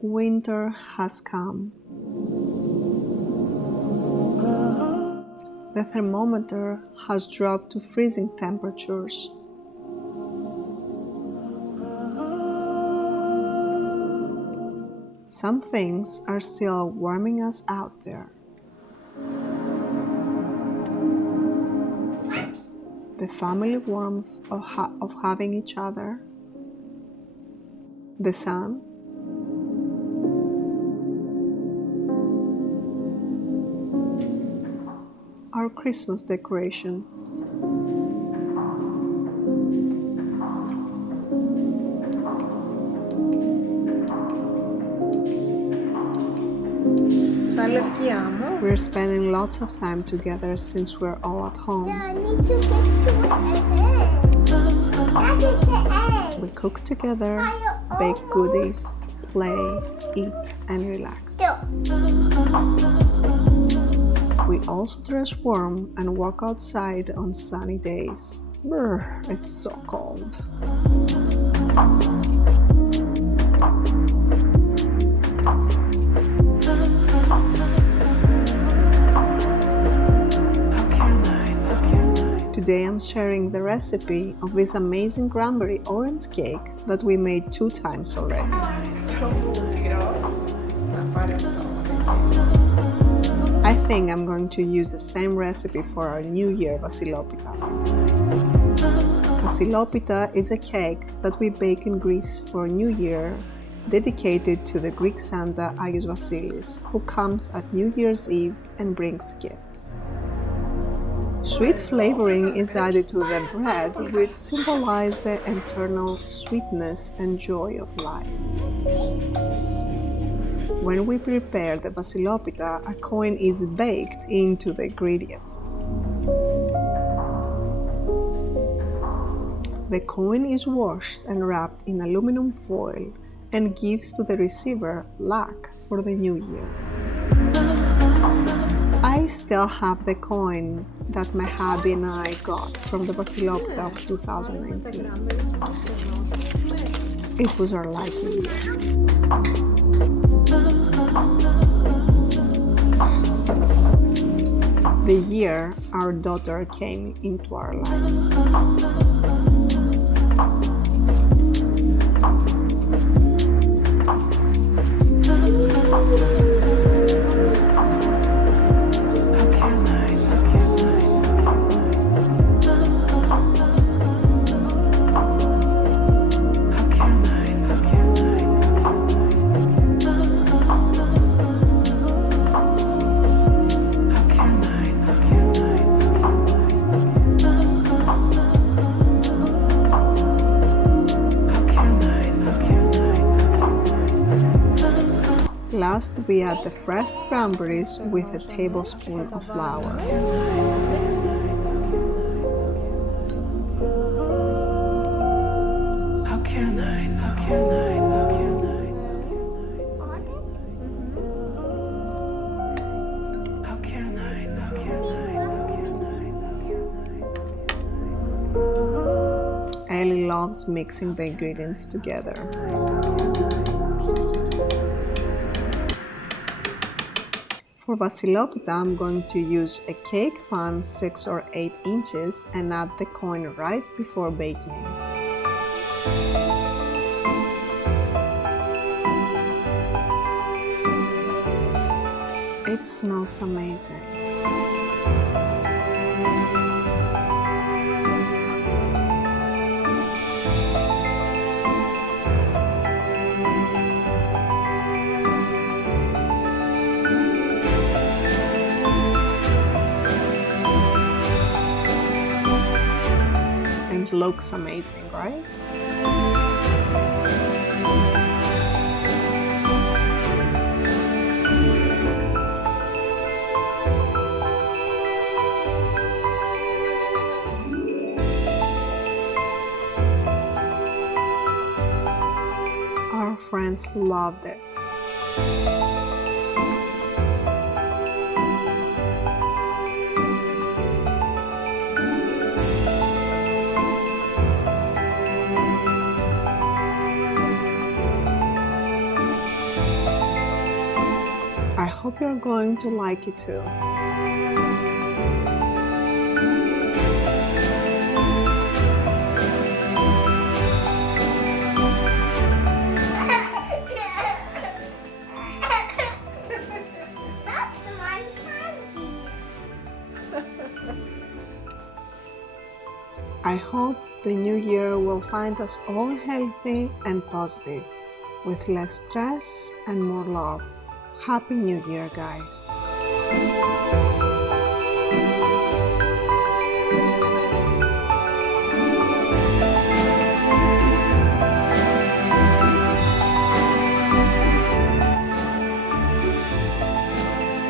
Winter has come. The thermometer has dropped to freezing temperatures. Some things are still warming us out there. The family warmth of having each other, the sun, our Christmas decoration. We're spending lots of time together since we're all at home. Yeah, I need to get to the That is the egg. We cook together, I bake almost- goodies, play, eat, and relax. Still. We also dress warm and walk outside on sunny days. Brr, it's so cold. Today I'm sharing the recipe of this amazing cranberry orange cake that we made 2 times already. I think I'm going to use the same recipe for our New Year Vasilopita. Vasilopita is a cake that we bake in Greece for New Year, dedicated to the Greek Santa Agios Vasilis, who comes at New Year's Eve and brings gifts. Sweet flavoring is added to the bread, which symbolizes the eternal sweetness and joy of life. When we prepare the Vasilopita, a coin is baked into the ingredients. The coin is washed and wrapped in aluminum foil and gives to the receiver luck for the new year. I still have the coin that my hubby and I got from the Vasilopita of 2019. It was our lucky year. The year our daughter came into our life. Last, we add the fresh cranberries with a tablespoon of flour. Ellie loves mixing the ingredients together. For Vasilopita, I'm going to use a cake pan 6 or 8 inches and add the coin right before baking. It smells amazing. It looks amazing, right? Our friends loved it. hope you're going to like it too. That's my candy. I hope the new year will find us all healthy and positive, with less stress and more love. Happy New Year, guys!